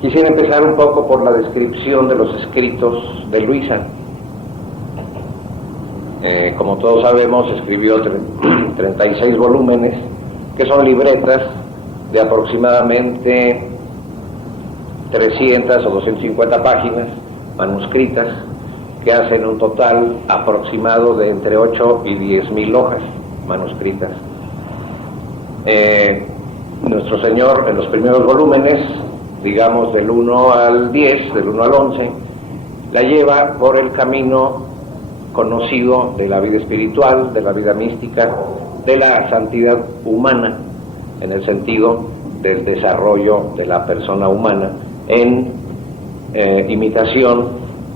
Quisiera empezar un poco por la descripción de los escritos de Luisa. Como todos sabemos, escribió 36 volúmenes, que son libretas de aproximadamente 300 o 250 páginas manuscritas, que hacen un total aproximado de entre 8 y 10.000 hojas manuscritas. Nuestro Señor, en los primeros volúmenes, digamos del 1 al 10, del 1 al 11, la lleva por el camino conocido de la vida espiritual, de la vida mística, de la santidad humana, en el sentido del desarrollo de la persona humana, en imitación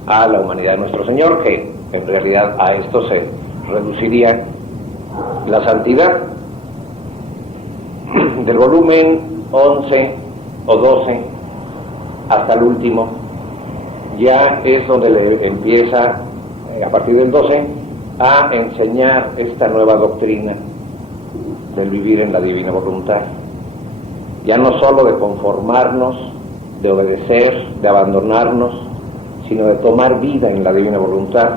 a la humanidad de nuestro Señor, que en realidad a esto se reduciría la santidad. Del volumen 11 o 12 hasta el último, ya es donde le empieza, a partir del 12, a enseñar esta nueva doctrina del vivir en la divina voluntad. Ya no solo de conformarnos, de obedecer, de abandonarnos, sino de tomar vida en la divina voluntad.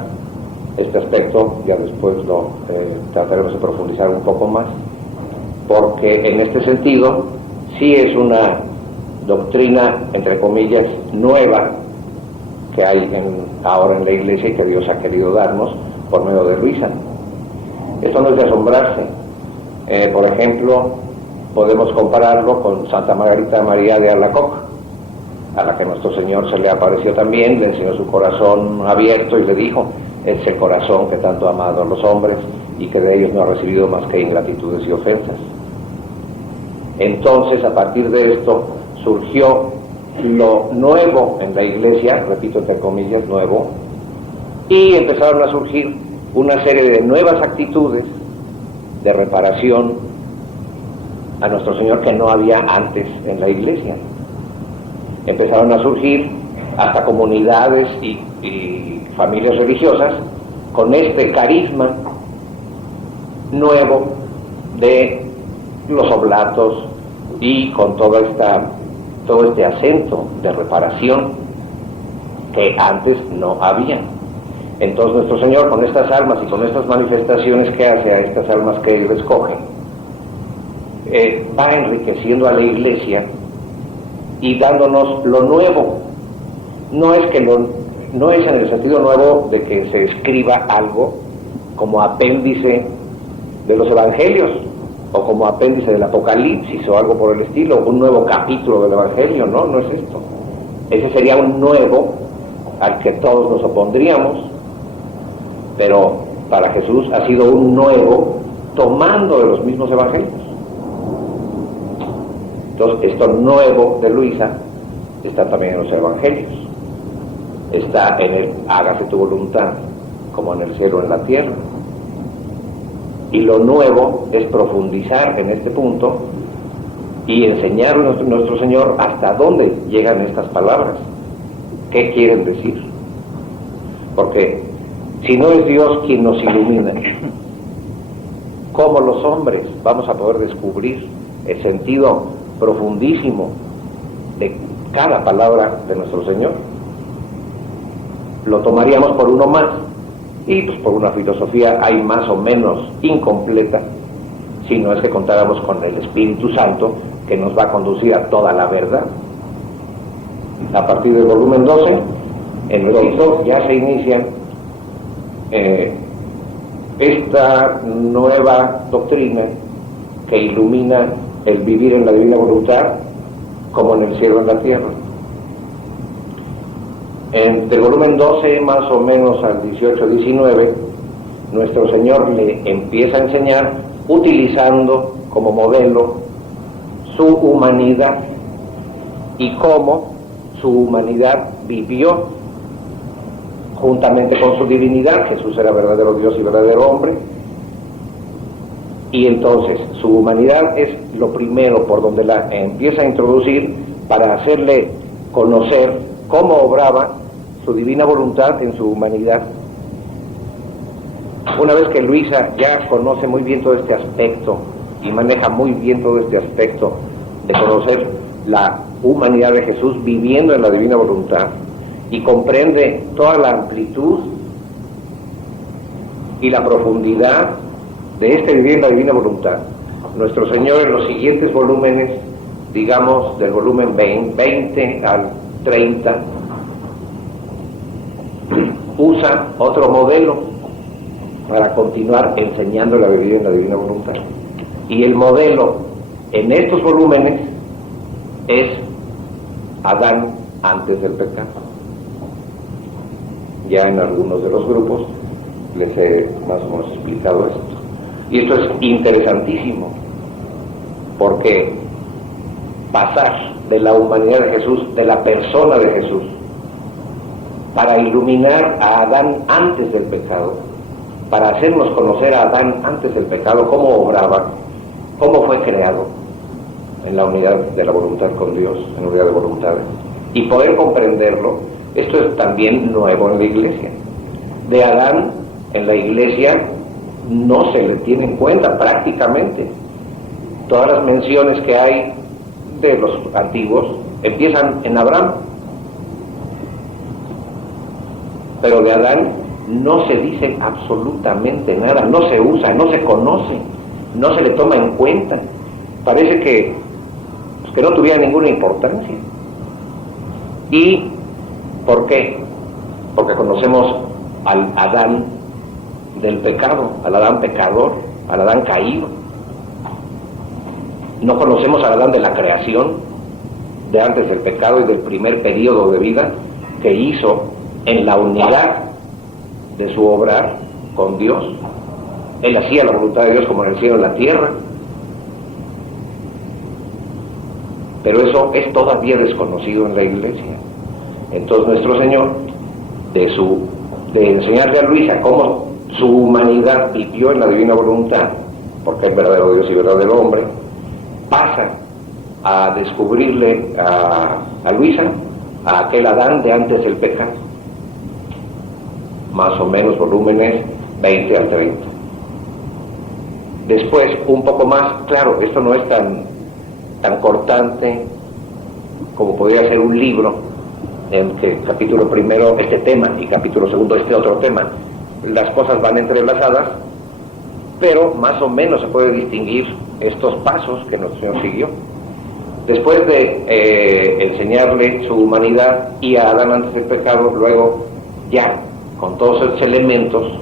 Este aspecto ya después lo trataremos de profundizar un poco más, porque en este sentido sí es una doctrina, entre comillas, nueva que hay ahora en la Iglesia y que Dios ha querido darnos por medio de Luisa. Esto no es de asombrarse. Por ejemplo, podemos compararlo con Santa Margarita María de Alacoque, a la que nuestro Señor se le apareció también, le enseñó su corazón abierto y le dijo: ese corazón que tanto ha amado a los hombres y que de ellos no ha recibido más que ingratitudes y ofensas. Entonces, a partir de esto, surgió lo nuevo en la Iglesia, repito entre comillas, nuevo, y empezaron a surgir una serie de nuevas actitudes de reparación a nuestro Señor que no había antes en la Iglesia. Empezaron a surgir hasta comunidades y familias religiosas con este carisma nuevo de los oblatos y con todo este acento de reparación que antes no había. Entonces nuestro Señor, con estas almas y con estas manifestaciones que hace a estas almas que Él escoge, va enriqueciendo a la Iglesia y dándonos lo nuevo. No es en el sentido nuevo de que se escriba algo como apéndice de los evangelios o como apéndice del Apocalipsis o algo por el estilo, un nuevo capítulo del Evangelio. No es esto. Ese sería un nuevo al que todos nos opondríamos, pero para Jesús ha sido un nuevo tomando de los mismos evangelios. Entonces, esto nuevo de Luisa está también en los evangelios. Está en el hágase tu voluntad, como en el cielo, en la tierra. Y lo nuevo es profundizar en este punto y enseñar a nuestro Señor hasta dónde llegan estas palabras, qué quieren decir. Porque si no es Dios quien nos ilumina, ¿cómo los hombres vamos a poder descubrir el sentido profundísimo de cada palabra de nuestro Señor? Lo tomaríamos por uno más, y pues por una filosofía hay más o menos incompleta, si no es que contáramos con el Espíritu Santo que nos va a conducir a toda la verdad. A partir del volumen 12, en el texto ya se inicia esta nueva doctrina que ilumina el vivir en la divina voluntad como en el cielo, en la tierra. Del volumen 12 más o menos al 18-19, nuestro Señor le empieza a enseñar utilizando como modelo su humanidad y cómo su humanidad vivió juntamente con su divinidad. Jesús era verdadero Dios y verdadero hombre, y entonces su humanidad es lo primero por donde la empieza a introducir para hacerle conocer cómo obraba su divina voluntad en su humanidad. Una vez que Luisa ya conoce muy bien todo este aspecto y maneja muy bien todo este aspecto de conocer la humanidad de Jesús viviendo en la divina voluntad, y comprende toda la amplitud y la profundidad de este vivir en la divina voluntad, nuestro Señor en los siguientes volúmenes, digamos del volumen 20 al 30, usa otro modelo para continuar enseñándole a vivir en la divina voluntad. Y el modelo en estos volúmenes es Adán antes del pecado. Ya en algunos de los grupos les he más o menos explicado esto. Y esto es interesantísimo, porque pasar de la humanidad de Jesús, de la persona de Jesús, para iluminar a Adán antes del pecado, para hacernos conocer a Adán antes del pecado, cómo obraba, cómo fue creado en la unidad de la voluntad con Dios, en unidad de voluntades, y poder comprenderlo. Esto es también nuevo en la Iglesia. De Adán en la Iglesia no se le tiene en cuenta prácticamente. Todas las menciones que hay de los antiguos empiezan en Abraham, pero de Adán no se dice absolutamente nada, no se usa, no se conoce, no se le toma en cuenta. Parece que no tuviera ninguna importancia. ¿Y por qué? Porque conocemos al Adán del pecado, al Adán pecador, al Adán caído. No conocemos al Adán de la creación, de antes del pecado y del primer periodo de vida que hizo en la unidad de su obrar con Dios. Él hacía la voluntad de Dios como en el cielo y en la tierra. Pero eso es todavía desconocido en la Iglesia. Entonces nuestro Señor, de enseñarle a Luisa cómo su humanidad vivió en la divina voluntad, porque es verdadero Dios y verdadero hombre, pasa a descubrirle a Luisa a aquel Adán de antes del pecado. Más o menos volúmenes 20 al 30. Después, un poco más, claro, esto no es tan cortante como podría ser un libro en que capítulo primero este tema y capítulo segundo este otro tema. Las cosas van entrelazadas, pero más o menos se puede distinguir estos pasos que nuestro Señor siguió. Después de enseñarle su humanidad y a Adán antes del pecado, luego ya con todos esos elementos,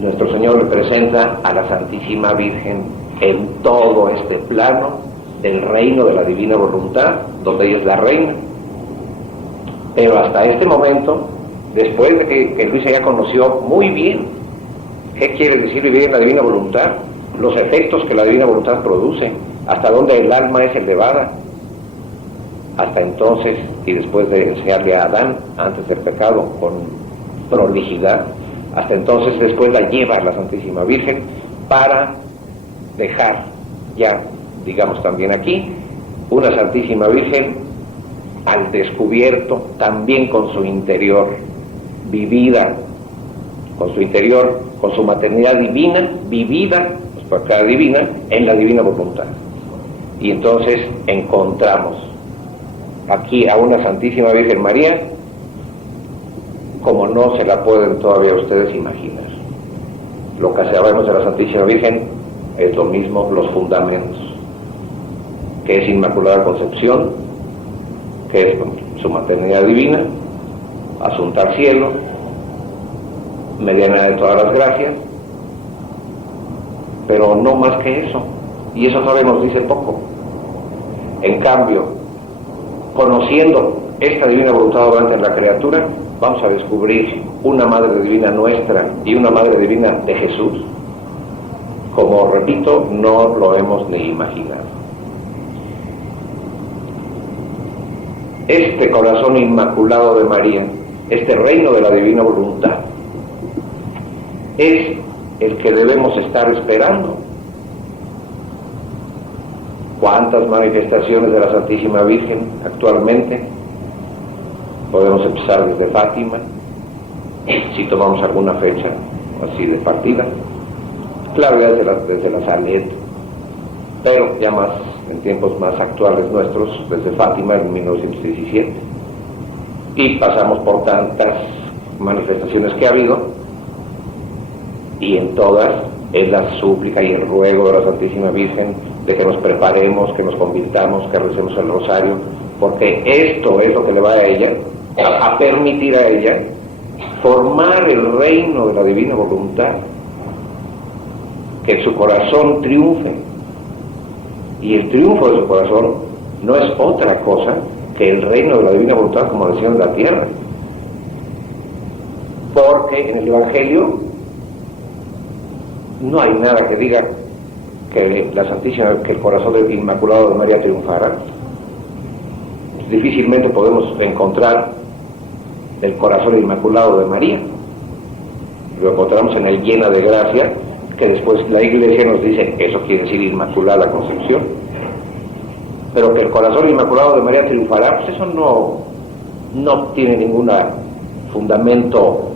nuestro Señor le presenta a la Santísima Virgen en todo este plano del reino de la divina voluntad, donde ella es la reina. Pero hasta este momento, después de que Luisa ya conoció muy bien qué quiere decir vivir en la divina voluntad, los efectos que la divina voluntad produce, hasta dónde el alma es elevada, hasta entonces, y después de enseñarle a Adán antes del pecado con prolijidad, hasta entonces después la lleva a la Santísima Virgen para dejar ya, digamos también aquí, una Santísima Virgen al descubierto, también con su interior, vivida, con su interior, con su maternidad divina, vivida, pues por cada divina, en la divina voluntad. Y entonces encontramos aquí a una Santísima Virgen María como no se la pueden todavía ustedes imaginar. Lo que sabemos de la Santísima Virgen es lo mismo, los fundamentos, que es Inmaculada Concepción, que es su maternidad divina, asunta al cielo, mediana de todas las gracias, pero no más que eso, y eso todavía nos dice poco. En cambio, conociendo esta divina voluntad obrante en la criatura, vamos a descubrir una Madre Divina nuestra y una Madre Divina de Jesús, como repito, no lo hemos ni imaginado. Este corazón inmaculado de María, este reino de la divina voluntad, es el que debemos estar esperando. ¿Cuántas manifestaciones de la Santísima Virgen actualmente? Podemos empezar desde Fátima, si tomamos alguna fecha así de partida. Claro, ya desde la Salet, pero ya más en tiempos más actuales nuestros, desde Fátima en 1917. Y pasamos por tantas manifestaciones que ha habido, y en todas es la súplica y el ruego de la Santísima Virgen de que nos preparemos, que nos convirtamos, que recemos el rosario, porque esto es lo que le va a ella, a permitir a ella formar el reino de la divina voluntad, que su corazón triunfe. Y el triunfo de su corazón no es otra cosa que el reino de la divina voluntad como decía en la tierra. Porque en el Evangelio no hay nada que diga que la Santísima, que el corazón del Inmaculado de María triunfara. Difícilmente podemos encontrar el corazón inmaculado de María. Lo encontramos en el llena de gracia, que después la Iglesia nos dice, eso quiere decir Inmaculada Concepción. Pero que el corazón inmaculado de María triunfará, pues eso no tiene ningún fundamento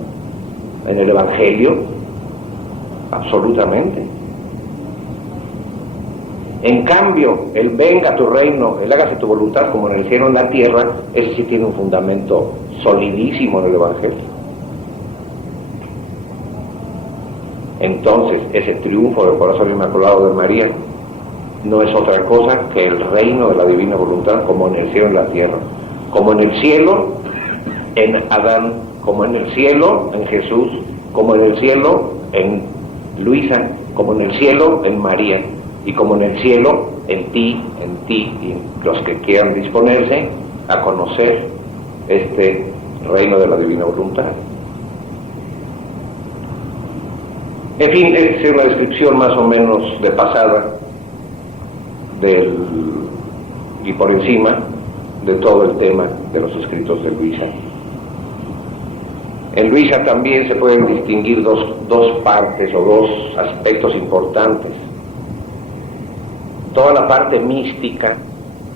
en el Evangelio, absolutamente. En cambio, el venga tu reino, el hágase tu voluntad como en el cielo en la tierra, ese sí tiene un fundamento solidísimo en el Evangelio. Entonces, ese triunfo del corazón inmaculado de María no es otra cosa que el reino de la divina voluntad como en el cielo en la tierra. Como en el cielo en Adán, como en el cielo en Jesús, como en el cielo en Luisa, como en el cielo en María, y como en el cielo en ti y en los que quieran disponerse a conocer este reino de la divina voluntad. En fin, es una descripción más o menos de pasada y por encima de todo el tema de los escritos de Luisa. En Luisa también se pueden distinguir dos partes o dos aspectos importantes. Toda la parte mística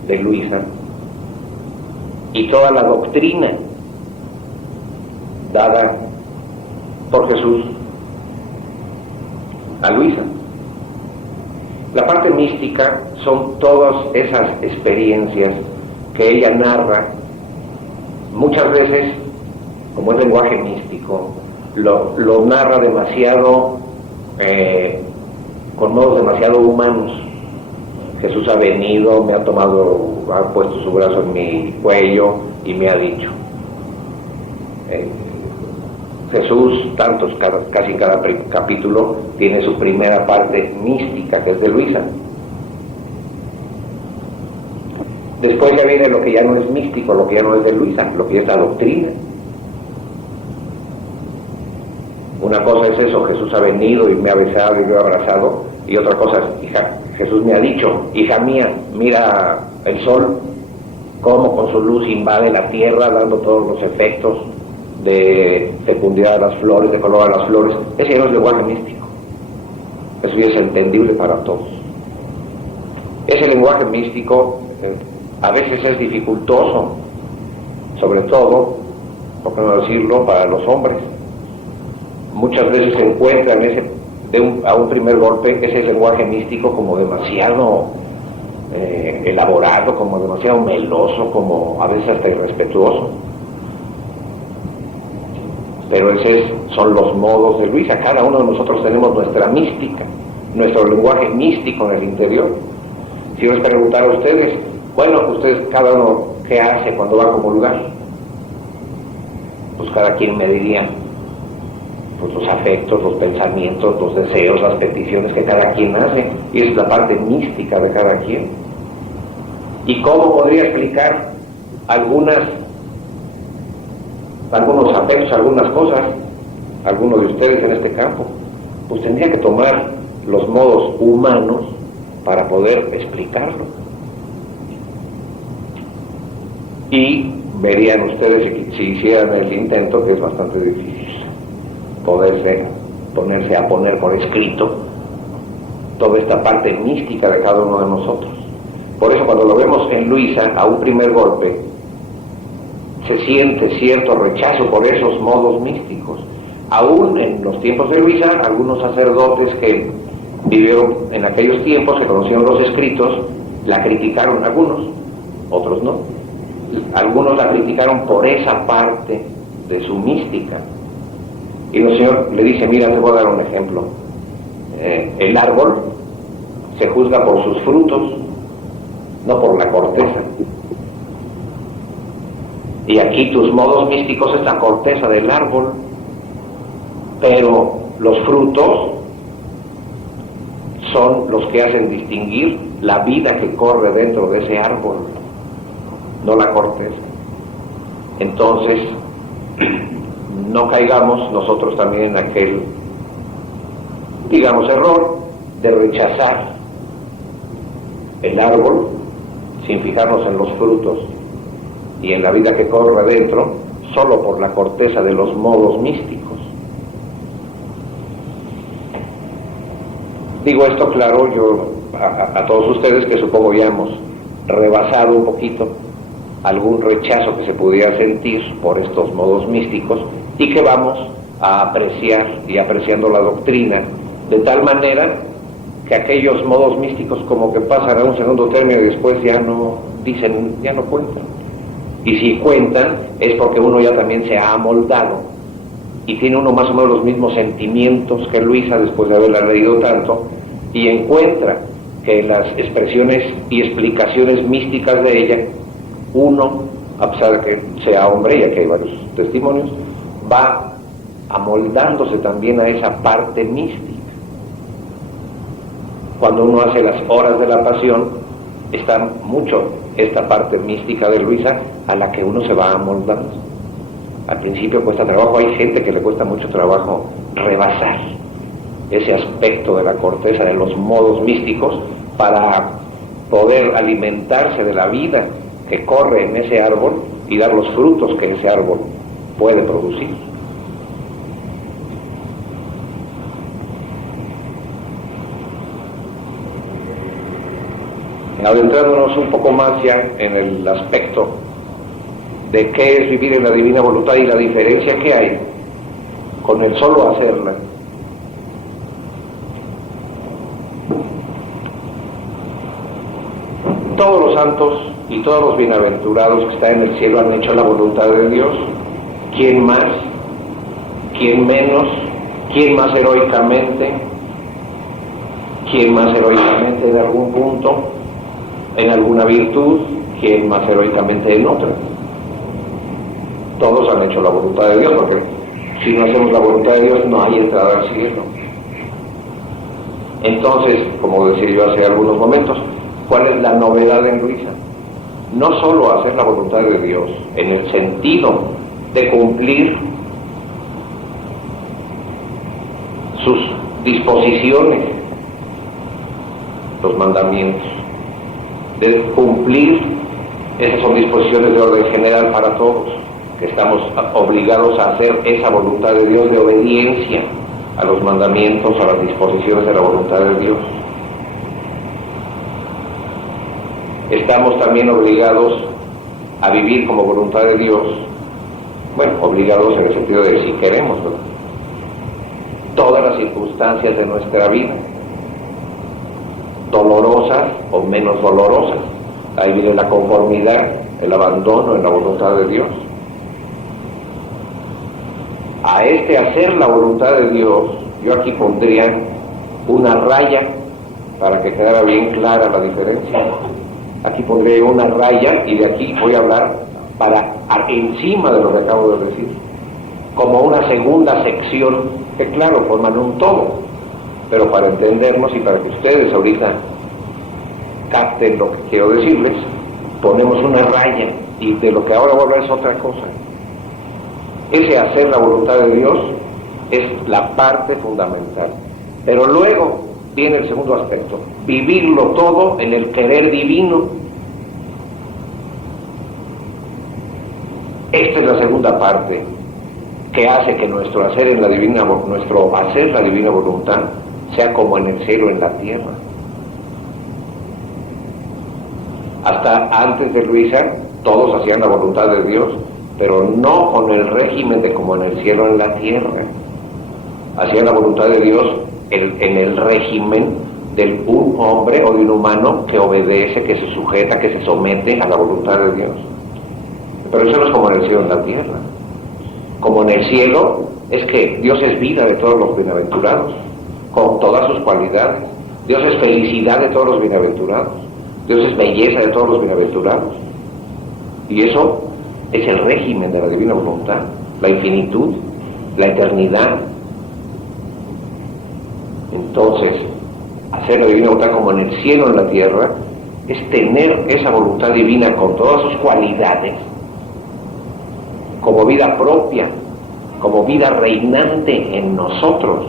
de Luisa y toda la doctrina dada por Jesús a Luisa. La parte mística son todas esas experiencias que ella narra, muchas veces, como es lenguaje místico, lo narra demasiado, con modos demasiado humanos. Jesús ha venido, me ha tomado, ha puesto su brazo en mi cuello y me ha dicho. Jesús, casi cada capítulo, tiene su primera parte mística, que es de Luisa. Después ya viene lo que ya no es místico, lo que ya no es de Luisa, lo que es la doctrina. Una cosa es eso, Jesús ha venido y me ha besado y me ha abrazado, y otra cosa es, Jesús me ha dicho, hija mía, mira el sol, cómo con su luz invade la tierra, dando todos los efectos de fecundidad de las flores, de color de las flores. Ese ya no es lenguaje místico, eso ya es entendible para todos. Ese lenguaje místico a veces es dificultoso, sobre todo, por qué no decirlo, para los hombres. Muchas veces se encuentra a un primer golpe ese lenguaje místico como demasiado elaborado, como demasiado meloso, como a veces hasta irrespetuoso. Pero esos son los modos de Luisa. Cada uno de nosotros tenemos nuestra mística, nuestro lenguaje místico en el interior. Si yo les preguntara a ustedes, bueno, ustedes cada uno, ¿qué hace cuando va a comulgar? Pues cada quien me diría, pues los afectos, los pensamientos, los deseos, las peticiones que cada quien hace, y es la parte mística de cada quien. ¿Y cómo podría explicar algunos afectos, algunas cosas, algunos de ustedes en este campo? Pues tendría que tomar los modos humanos para poder explicarlo. Y verían ustedes, si hicieran el intento, que es bastante difícil ponerse a poner por escrito toda esta parte mística de cada uno de nosotros. Por eso cuando lo vemos en Luisa, a un primer golpe, se siente cierto rechazo por esos modos místicos. Aún en los tiempos de Luisa, algunos sacerdotes que vivieron en aquellos tiempos, que conocieron los escritos, la criticaron, algunos, otros no. Algunos la criticaron por esa parte de su mística. Y el Señor le dice, mira, te voy a dar un ejemplo. El árbol se juzga por sus frutos, no por la corteza. Y aquí tus modos místicos es la corteza del árbol, pero los frutos son los que hacen distinguir la vida que corre dentro de ese árbol, no la corteza. Entonces, no caigamos nosotros también en aquel, digamos, error de rechazar el árbol sin fijarnos en los frutos y en la vida que corre dentro, solo por la corteza de los modos místicos. Digo esto claro, yo a todos ustedes, que supongo ya hemos rebasado un poquito algún rechazo que se pudiera sentir por estos modos místicos, y que vamos a apreciar y apreciando la doctrina de tal manera que aquellos modos místicos como que pasan a un segundo término y después ya no dicen, ya no cuentan. Y si cuentan es porque uno ya también se ha amoldado y tiene uno más o menos los mismos sentimientos que Luisa después de haberla leído tanto, y encuentra que las expresiones y explicaciones místicas de ella, uno, a pesar de que sea hombre, ya que hay varios testimonios, va amoldándose también a esa parte mística. Cuando uno hace las horas de la pasión, está mucho esta parte mística de Luisa a la que uno se va amoldando. Al principio cuesta trabajo, hay gente que le cuesta mucho trabajo rebasar ese aspecto de la corteza, de los modos místicos, para poder alimentarse de la vida que corre en ese árbol y dar los frutos que ese árbol puede producir. Adentrándonos un poco más ya en el aspecto de qué es vivir en la divina voluntad y la diferencia que hay con el solo hacerla. Todos los santos y todos los bienaventurados que están en el cielo han hecho la voluntad de Dios. ¿Quién más? ¿Quién menos? ¿Quién más heroicamente? ¿Quién más heroicamente en algún punto? ¿En alguna virtud? ¿Quién más heroicamente en otra? Todos han hecho la voluntad de Dios, porque si no hacemos la voluntad de Dios no hay entrada al cielo. Entonces, como decía yo hace algunos momentos, ¿cuál es la novedad en Luisa? No solo hacer la voluntad de Dios en el sentido de cumplir sus disposiciones, los mandamientos, de cumplir, esas son disposiciones de orden general para todos, que estamos obligados a hacer esa voluntad de Dios de obediencia a los mandamientos, a las disposiciones de la voluntad de Dios. Estamos también obligados a vivir como voluntad de Dios, bueno, obligados en el sentido de si queremos, ¿verdad?, todas las circunstancias de nuestra vida, dolorosas o menos dolorosas. Ahí viene la conformidad, el abandono en la voluntad de Dios. A este hacer la voluntad de Dios, yo aquí pondría una raya para que quedara bien clara la diferencia. Aquí pondré una raya y de aquí voy a hablar para encima de lo que acabo de decir, como una segunda sección que claro forman un todo, pero para entendernos y para que ustedes ahorita capten lo que quiero decirles, ponemos una raya y de lo que ahora voy a hablar es otra cosa. Ese hacer la voluntad de Dios es la parte fundamental, pero luego viene el segundo aspecto, vivirlo todo en el querer divino. Esta es la segunda parte que hace que nuestro hacer la divina voluntad sea como en el cielo, en la tierra. Hasta antes de Luisa todos hacían la voluntad de Dios, pero no con el régimen de como en el cielo en la tierra. Hacía la voluntad de Dios en el régimen de un hombre o de un humano que obedece, que se sujeta, que se somete a la voluntad de Dios. Pero eso no es como en el cielo en la tierra. Como en el cielo es que Dios es vida de todos los bienaventurados, con todas sus cualidades. Dios es felicidad de todos los bienaventurados. Dios es belleza de todos los bienaventurados. Y eso es el régimen de la divina voluntad, la infinitud, la eternidad. Entonces, hacer la divina voluntad como en el cielo, en la tierra, es tener esa voluntad divina con todas sus cualidades, como vida propia, como vida reinante en nosotros,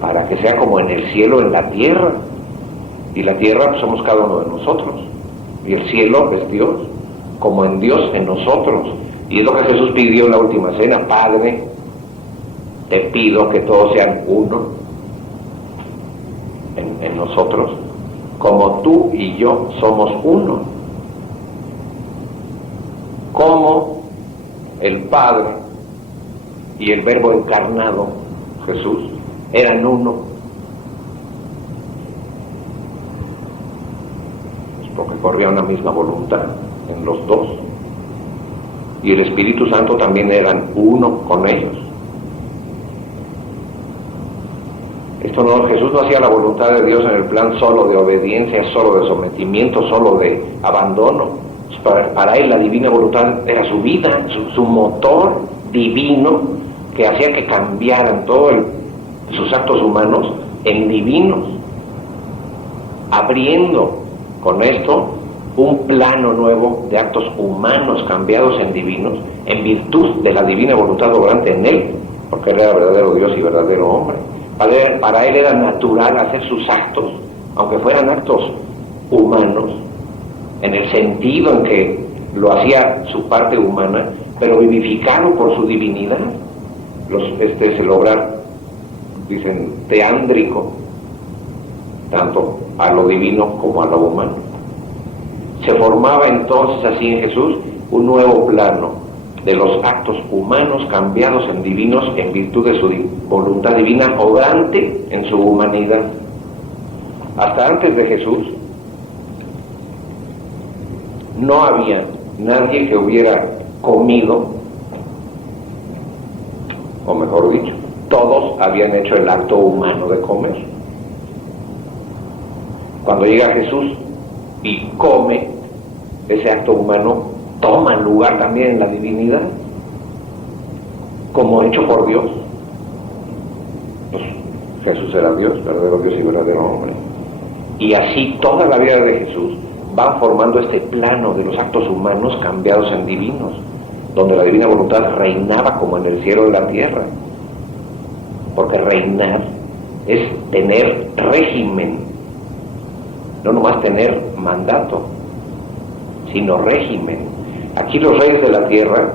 para que sea como en el cielo, en la tierra. Y la tierra pues, somos cada uno de nosotros, y el cielo es Dios, como en Dios en nosotros. Y es lo que Jesús pidió en la última cena: Padre, te pido que todos sean uno en nosotros, como tú y yo somos uno. Como el Padre y el Verbo encarnado, Jesús, eran uno. Es porque corría una misma voluntad en los dos. Y el Espíritu Santo también eran uno con ellos. Jesús no hacía la voluntad de Dios en el plan solo de obediencia, solo de sometimiento, solo de abandono. Para él la divina voluntad era su vida, su motor divino que hacía que cambiaran todos sus actos humanos en divinos, abriendo con esto un plano nuevo de actos humanos cambiados en divinos, en virtud de la divina voluntad obrante en él, porque él era verdadero Dios y verdadero hombre. Para él era natural hacer sus actos, aunque fueran actos humanos, en el sentido en que lo hacía su parte humana, pero vivificado por su divinidad. Este es el obrar, dicen, teándrico, tanto a lo divino como a lo humano. Se formaba entonces así en Jesús un nuevo plano de los actos humanos cambiados en divinos en virtud de su voluntad divina obrante en su humanidad. Hasta antes de Jesús no había nadie que hubiera comido, o mejor dicho, todos habían hecho el acto humano de comer. Cuando llega Jesús y come, ese acto humano toma lugar también en la divinidad, como hecho por Dios. Pues Jesús era Dios, verdadero Dios y verdadero hombre. Y así toda la vida de Jesús van formando este plano de los actos humanos cambiados en divinos, donde la divina voluntad reinaba como en el cielo y la tierra. Porque reinar es tener régimen, no nomás tener mandato, sino régimen. Aquí los reyes de la tierra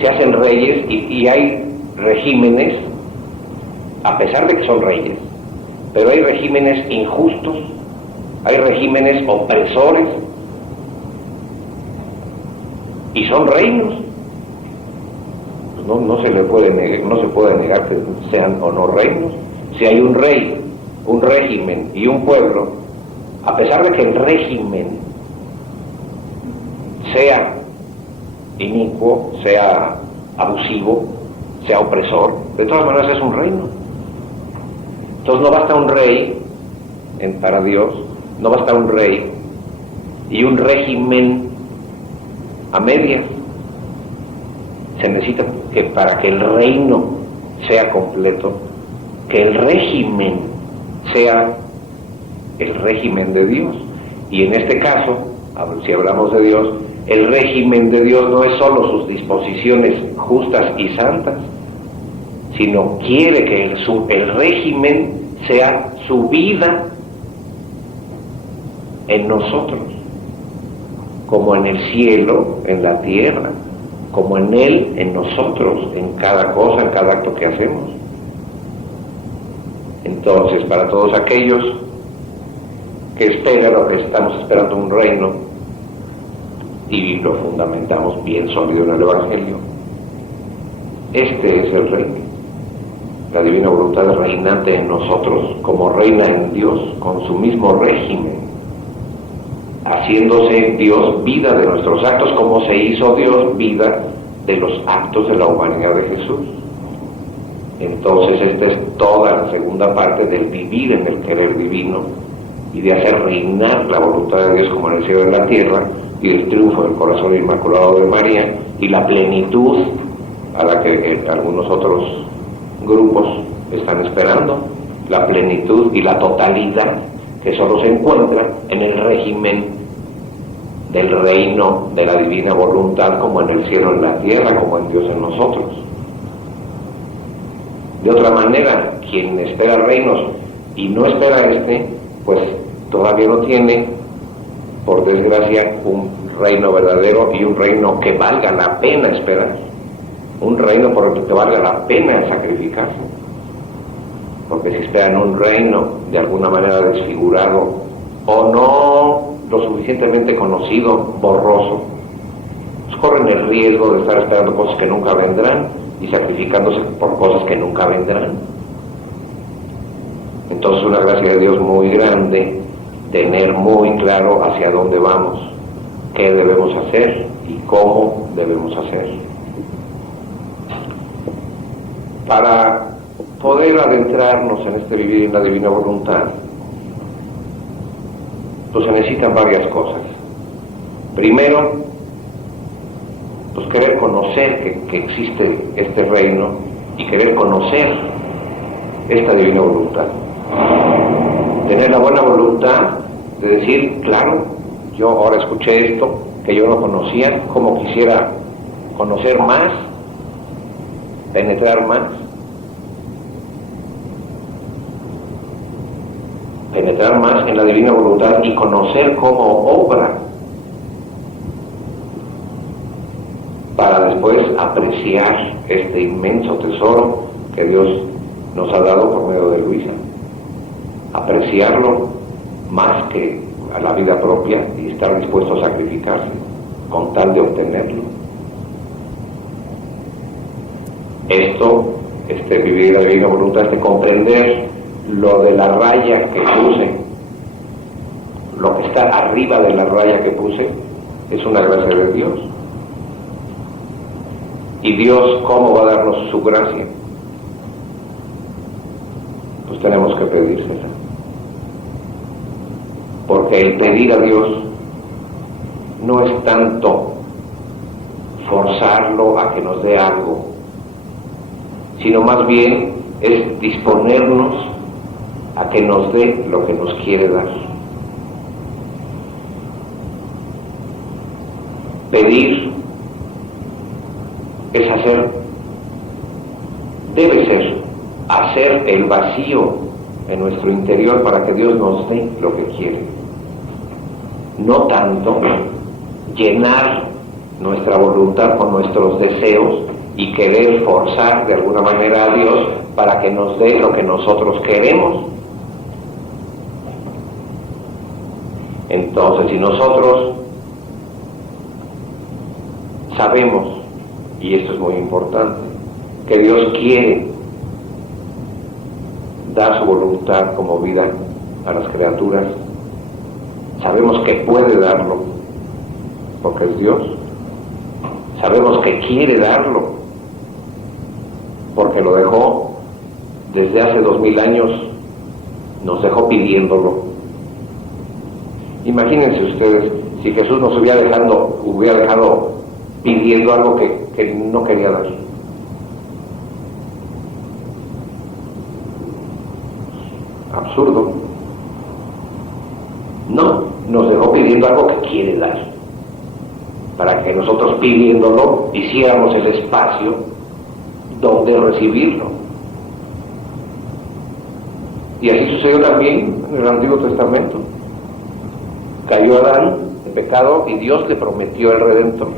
se hacen reyes y hay regímenes, a pesar de que son reyes, pero hay regímenes injustos, hay regímenes opresores, y son reinos. No se puede negar que sean o no reinos. Si hay un rey, un régimen y un pueblo, a pesar de que el régimen sea inicuo, sea abusivo, sea opresor, de todas maneras es un reino. Entonces no basta un rey para Dios, no basta un rey y un régimen a medias. Se necesita que para que el reino sea completo, que el régimen sea el régimen de Dios. Y en este caso, si hablamos de Dios, el régimen de Dios no es solo sus disposiciones justas y santas, sino quiere que el régimen sea su vida en nosotros, como en el cielo, en la tierra, como en Él, en nosotros, en cada cosa, en cada acto que hacemos. Entonces, para todos aquellos que esperan o que estamos esperando un reino, y lo fundamentamos bien sólido en el Evangelio. Este es el reino. La divina voluntad es reinante en nosotros, como reina en Dios, con su mismo régimen, haciéndose Dios vida de nuestros actos, como se hizo Dios vida de los actos de la humanidad de Jesús. Entonces esta es toda la segunda parte del vivir en el querer divino y de hacer reinar la voluntad de Dios como en el cielo y en la tierra, y el triunfo del corazón inmaculado de María y la plenitud a la que algunos otros grupos están esperando, la plenitud y la totalidad que solo se encuentra en el régimen del reino de la divina voluntad, como en el cielo en la tierra, como en Dios en nosotros. De otra manera, quien espera reinos y no espera pues todavía no tiene, por desgracia, un reino verdadero y un reino que valga la pena esperar, un reino por el que valga la pena sacrificarse. Porque si esperan un reino de alguna manera desfigurado o no lo suficientemente conocido, borroso, pues corren el riesgo de estar esperando cosas que nunca vendrán y sacrificándose por cosas que nunca vendrán. Entonces, una gracia de Dios muy grande, tener muy claro hacia dónde vamos, qué debemos hacer y cómo debemos hacer. Para poder adentrarnos en este vivir en la divina voluntad, pues se necesitan varias cosas. Primero, pues querer conocer que existe este reino y querer conocer esta divina voluntad. Tener la buena voluntad de decir, claro, yo ahora escuché esto que yo no conocía, como quisiera conocer más, penetrar más en la divina voluntad y conocer cómo obra, para después apreciar este inmenso tesoro que Dios nos ha dado por medio de Luisa, apreciarlo más que a la vida propia y estar dispuesto a sacrificarse con tal de obtenerlo. Esto, vivir la divina voluntad, de comprender lo de la raya que puse, lo que está arriba de la raya que puse, es una gracia de Dios. ¿Y Dios cómo va a darnos su gracia? Pues tenemos que pedírsela. Porque el pedir a Dios no es tanto forzarlo a que nos dé algo, sino más bien es disponernos a que nos dé lo que nos quiere dar. Pedir es hacer, debe ser hacer el vacío en nuestro interior para que Dios nos dé lo que quiere. No tanto llenar nuestra voluntad con nuestros deseos y querer forzar de alguna manera a Dios para que nos dé lo que nosotros queremos. Entonces, si nosotros sabemos, y esto es muy importante, que Dios quiere dar su voluntad como vida a las criaturas, sabemos que puede darlo, porque es Dios. Sabemos que quiere darlo, porque lo dejó desde hace 2000 años, nos dejó pidiéndolo. Imagínense ustedes, si Jesús nos hubiera dejado pidiendo algo que no quería dar. Absurdo. No, nos dejó pidiendo algo que quiere dar, para que nosotros pidiéndolo hiciéramos el espacio donde recibirlo. Y así sucedió también en el Antiguo Testamento. Cayó Adán en pecado y Dios le prometió el Redentor.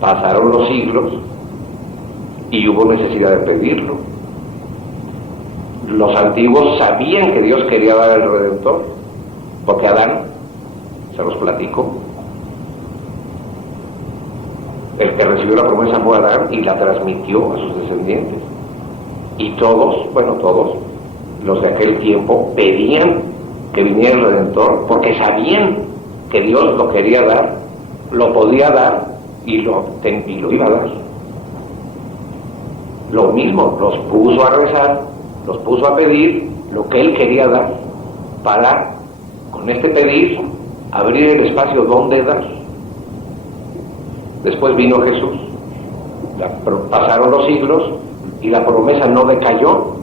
Pasaron los siglos y hubo necesidad de pedirlo. Los antiguos sabían que Dios quería dar el Redentor, porque Adán se los platico. El que recibió la promesa fue Adán y la transmitió a sus descendientes. Y todos, los de aquel tiempo, pedían que viniera el Redentor, porque sabían que Dios lo quería dar, lo podía dar y lo iba a dar. Lo mismo, los puso a rezar, los puso a pedir lo que Él quería dar, para, con este pedir, abrir el espacio donde dar. Después vino Jesús, pasaron los siglos y la promesa no decayó.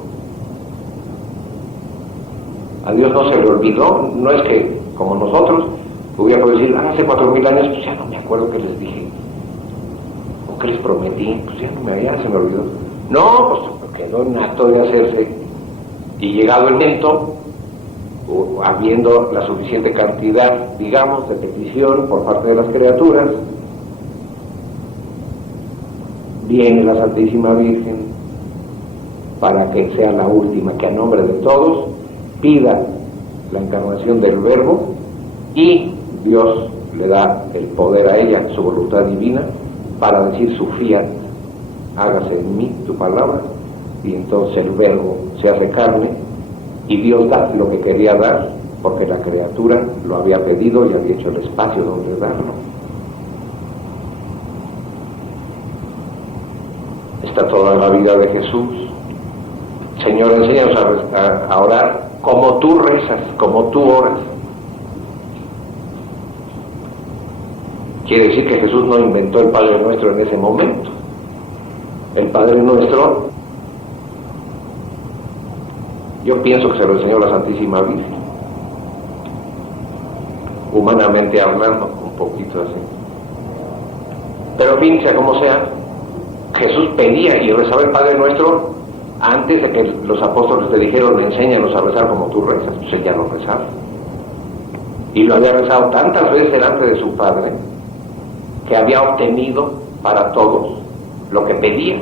A Dios no se le olvidó. No es que, como nosotros, hubiera podido decir, hace 4000 años, pues ya no me acuerdo qué les dije, o qué les prometí, pues ya se me olvidó. No, pues quedó en acto de hacerse, y llegado el momento, habiendo la suficiente cantidad, digamos, de petición por parte de las criaturas, viene la Santísima Virgen para que sea la última que a nombre de todos pida la encarnación del Verbo, y Dios le da el poder a ella, su voluntad divina, para decir su fiat, hágase en mí tu palabra, y entonces el Verbo se hace carne y Dios da lo que quería dar, porque la criatura lo había pedido y había hecho el espacio donde darlo. Está toda la vida de Jesús. Señor, enséñanos a orar como tú rezas, como tú oras. Quiere decir que Jesús no inventó el Padre Nuestro en ese momento. El Padre Nuestro, yo pienso que se lo enseñó la Santísima Virgen, humanamente hablando, un poquito así. Pero bien, sea como sea, Jesús pedía y rezaba el Padre Nuestro antes de que los apóstoles le dijeron, enséñanos a rezar como tú rezas. Pues él ya lo rezaba. Y lo había rezado tantas veces delante de su Padre, que había obtenido para todos lo que pedía.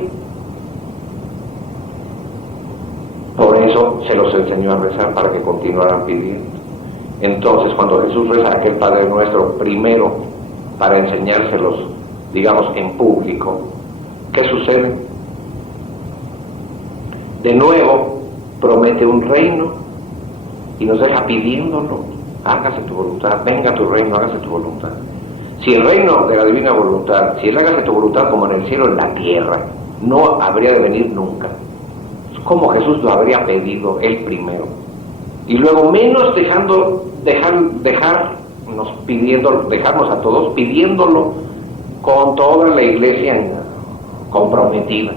Por eso se los enseñó a rezar, para que continuaran pidiendo. Entonces, cuando Jesús reza aquel Padre Nuestro, primero para enseñárselos, digamos, en público, ¿qué sucede? De nuevo promete un reino y nos deja pidiéndolo. Hágase tu voluntad, venga tu reino, hágase tu voluntad. Si el reino de la divina voluntad, si él hágase tu voluntad como en el cielo, en la tierra, no habría de venir nunca. Como Jesús lo habría pedido él primero. Y luego menos dejarnos a todos pidiéndolo con toda la iglesia comprometida.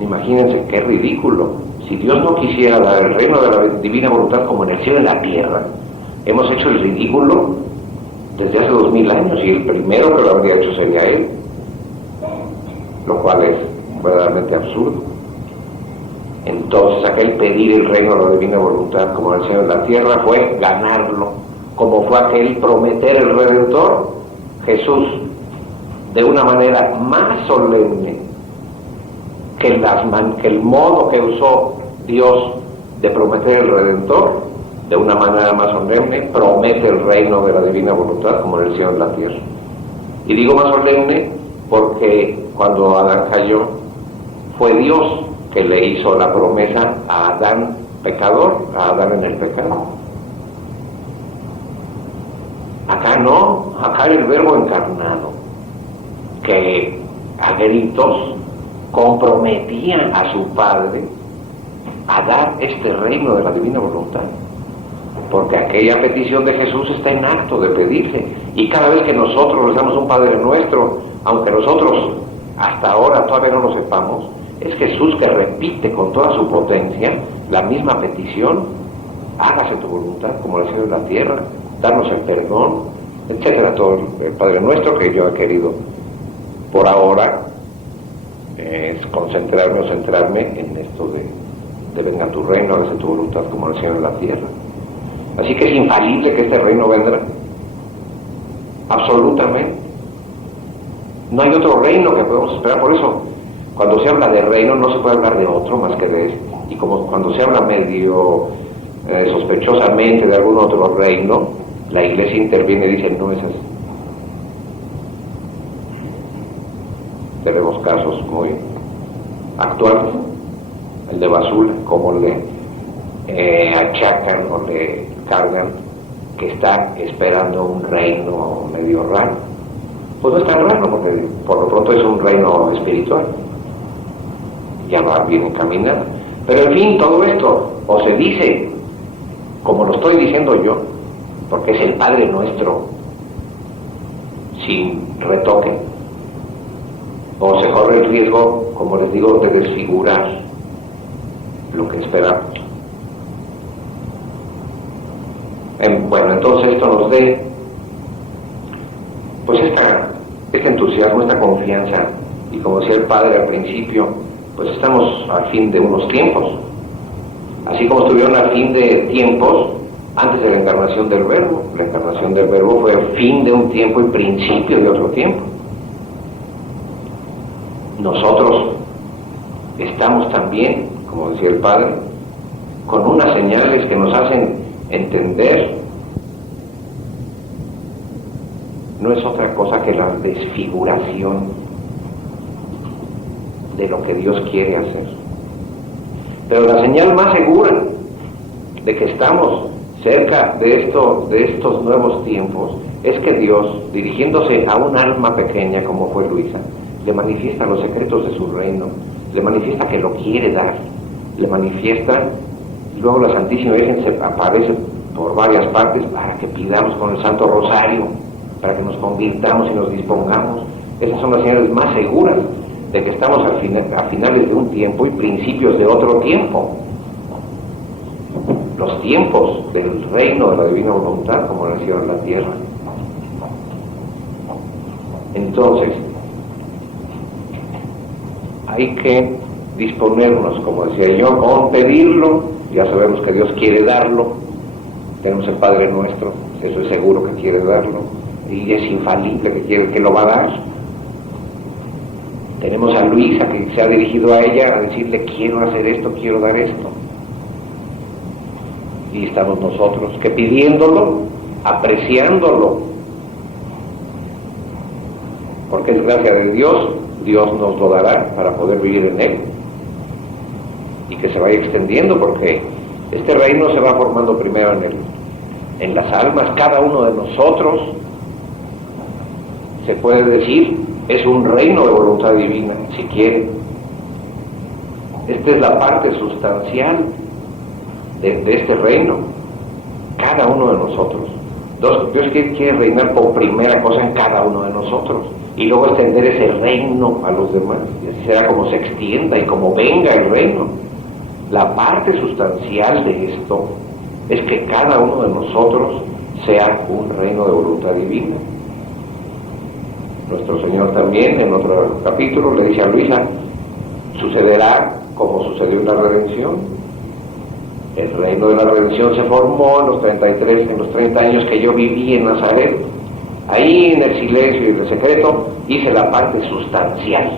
Imagínense qué ridículo. Si Dios no quisiera dar el reino de la divina voluntad como en el cielo y en la tierra, hemos hecho el ridículo desde hace 2000 años, y el primero que lo habría hecho sería él, lo cual es verdaderamente absurdo. Entonces aquel pedir el reino de la divina voluntad como en el cielo y en la tierra fue ganarlo, como fue aquel prometer el Redentor. Jesús, de una manera más solemne que el modo que usó Dios de prometer el Redentor, de una manera más solemne promete el reino de la divina voluntad como en el cielo y en la tierra. Y digo más solemne porque cuando Adán cayó, fue Dios que le hizo la promesa a Adán pecador, a Adán en el pecado. Acá no, acá el Verbo encarnado, que a gritos comprometía a su Padre a dar este reino de la divina voluntad, porque aquella petición de Jesús está en acto de pedirse, y cada vez que nosotros rezamos un Padre Nuestro, aunque nosotros hasta ahora todavía no lo sepamos, es Jesús que repite con toda su potencia la misma petición: hágase tu voluntad como en el cielo y en la tierra, darnos el perdón, etcétera. Todo el Padre Nuestro que yo he querido por ahora es concentrarme o centrarme en esto de venga tu reino, hágase tu voluntad como en el cielo y en la tierra. Así que es infalible que este reino vendrá, absolutamente. No hay otro reino que podemos esperar. Por eso, cuando se habla de reino, no se puede hablar de otro más que de este. Y como cuando se habla medio sospechosamente de algún otro reino, la Iglesia interviene y dice, no es así. Tenemos casos muy actuales, el de Basula, como le achacan o le cargan que está esperando un reino medio raro. Pues no es tan raro, porque por lo pronto es un reino espiritual, ya va bien encaminado. Pero en fin, todo esto o se dice como lo estoy diciendo yo, porque es el Padre Nuestro sin retoque, o se corre el riesgo, como les digo, de desfigurar lo que esperamos. Bueno, entonces esto nos dé pues este entusiasmo, esta confianza, y como decía el Padre al principio, pues estamos al fin de unos tiempos, así como estuvieron al fin de tiempos antes de la encarnación del Verbo. La encarnación del Verbo fue el fin de un tiempo y principio de otro tiempo. Nosotros estamos también, como decía el Padre, con unas señales que nos hacen entender, no es otra cosa que la desfiguración de lo que Dios quiere hacer. Pero la señal más segura de que estamos cerca de estos nuevos tiempos es que Dios, dirigiéndose a un alma pequeña como fue Luisa, le manifiesta los secretos de su reino, le manifiesta que lo quiere dar, le manifiesta, y luego la Santísima Virgen se aparece por varias partes para que pidamos con el Santo Rosario, para que nos convirtamos y nos dispongamos. Esas son las señales más seguras de que estamos a finales de un tiempo y principios de otro tiempo. Los tiempos del reino de la divina voluntad, como nació en la tierra. Entonces, hay que disponernos, como decía yo, con pedirlo. Ya sabemos que Dios quiere darlo. Tenemos el Padre Nuestro, eso es seguro que quiere darlo, y es infalible que lo va a dar. Tenemos a Luisa, que se ha dirigido a ella a decirle, quiero hacer esto, quiero dar esto. Y estamos nosotros, que pidiéndolo, apreciándolo, porque es gracia de Dios, Dios nos lo dará para poder vivir en él, y que se vaya extendiendo, porque este reino se va formando primero en las almas. Cada uno de nosotros, se puede decir, es un reino de voluntad divina, si quiere. Esta es la parte sustancial de este reino, cada uno de nosotros. Dios quiere reinar por primera cosa en cada uno de nosotros, y luego extender ese reino a los demás, y así será como se extienda y como venga el reino. La parte sustancial de esto es que cada uno de nosotros sea un reino de voluntad divina. Nuestro Señor también, en otro capítulo, le dice a Luisa, sucederá como sucedió en la redención. El reino de la redención se formó en los 30 años que yo viví en Nazaret. Ahí, en el silencio y en el secreto, hice la parte sustancial.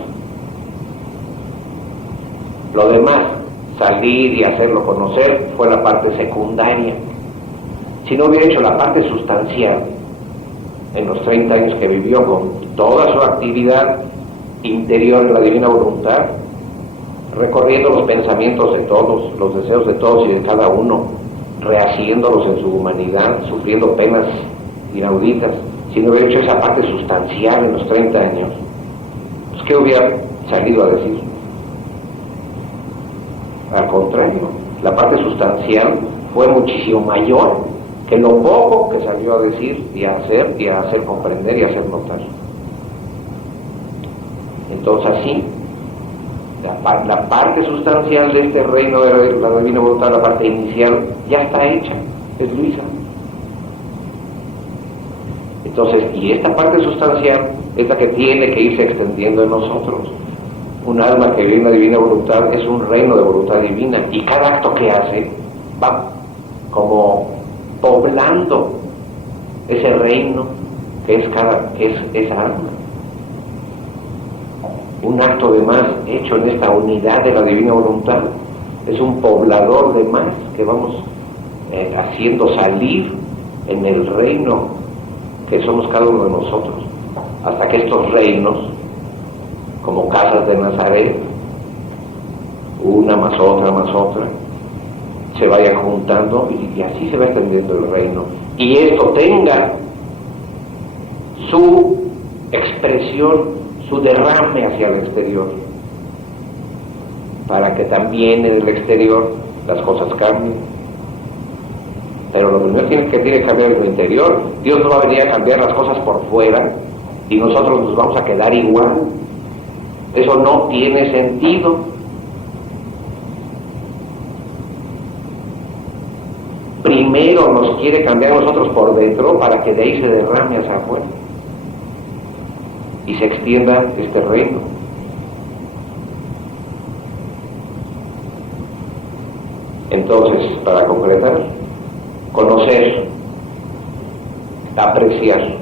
Lo demás, salir y hacerlo conocer, fue la parte secundaria. Si no hubiera hecho la parte sustancial, en los 30 años que vivió, con toda su actividad interior en la divina voluntad, recorriendo los pensamientos de todos, los deseos de todos y de cada uno, rehaciéndolos en su humanidad, sufriendo penas inauditas, si no hubiera hecho esa parte sustancial en los 30 años, pues ¿qué hubiera salido a decir? Al contrario, la parte sustancial fue muchísimo mayor que lo poco que salió a decir y a hacer comprender y a hacer notar. Entonces así, la parte sustancial de este reino de la divina voluntad, la parte inicial, ya está hecha, es Luisa. Entonces, y esta parte sustancial es la que tiene que irse extendiendo en nosotros. Un alma que vive en la divina voluntad es un reino de voluntad divina, y cada acto que hace va como poblando ese reino que es esa alma. Un acto de más hecho en esta unidad de la divina voluntad es un poblador de más que vamos haciendo salir en el reino que somos cada uno de nosotros, hasta que estos reinos, como casas de Nazaret, una más otra, se vayan juntando y así se va extendiendo el reino. Y esto tenga su expresión, su derrame hacia el exterior, para que también en el exterior las cosas cambien. Pero lo primero que tiene que cambiar es lo interior. Dios no va a venir a cambiar las cosas por fuera y nosotros nos vamos a quedar igual. Eso no tiene sentido. Primero nos quiere cambiar a nosotros por dentro para que de ahí se derrame hacia afuera y se extienda este reino. Entonces, para concretar, conocer, apreciar,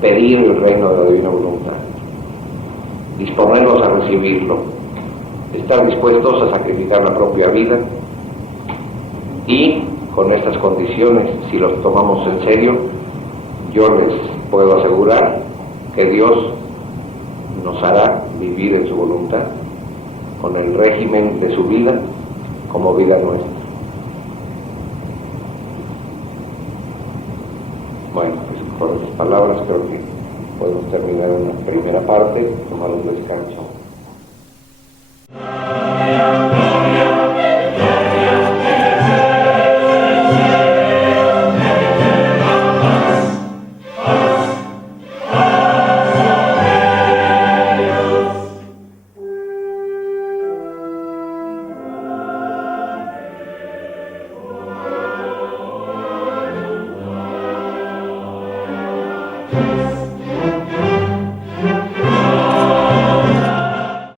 pedir el reino de la divina voluntad, disponernos a recibirlo, estar dispuestos a sacrificar la propia vida y con estas condiciones, si los tomamos en serio, yo les puedo asegurar que Dios nos hará vivir en su voluntad, con el régimen de su vida como vida nuestra. Bueno, pues por esas palabras creo que podemos terminar en la primera parte, tomar un descanso.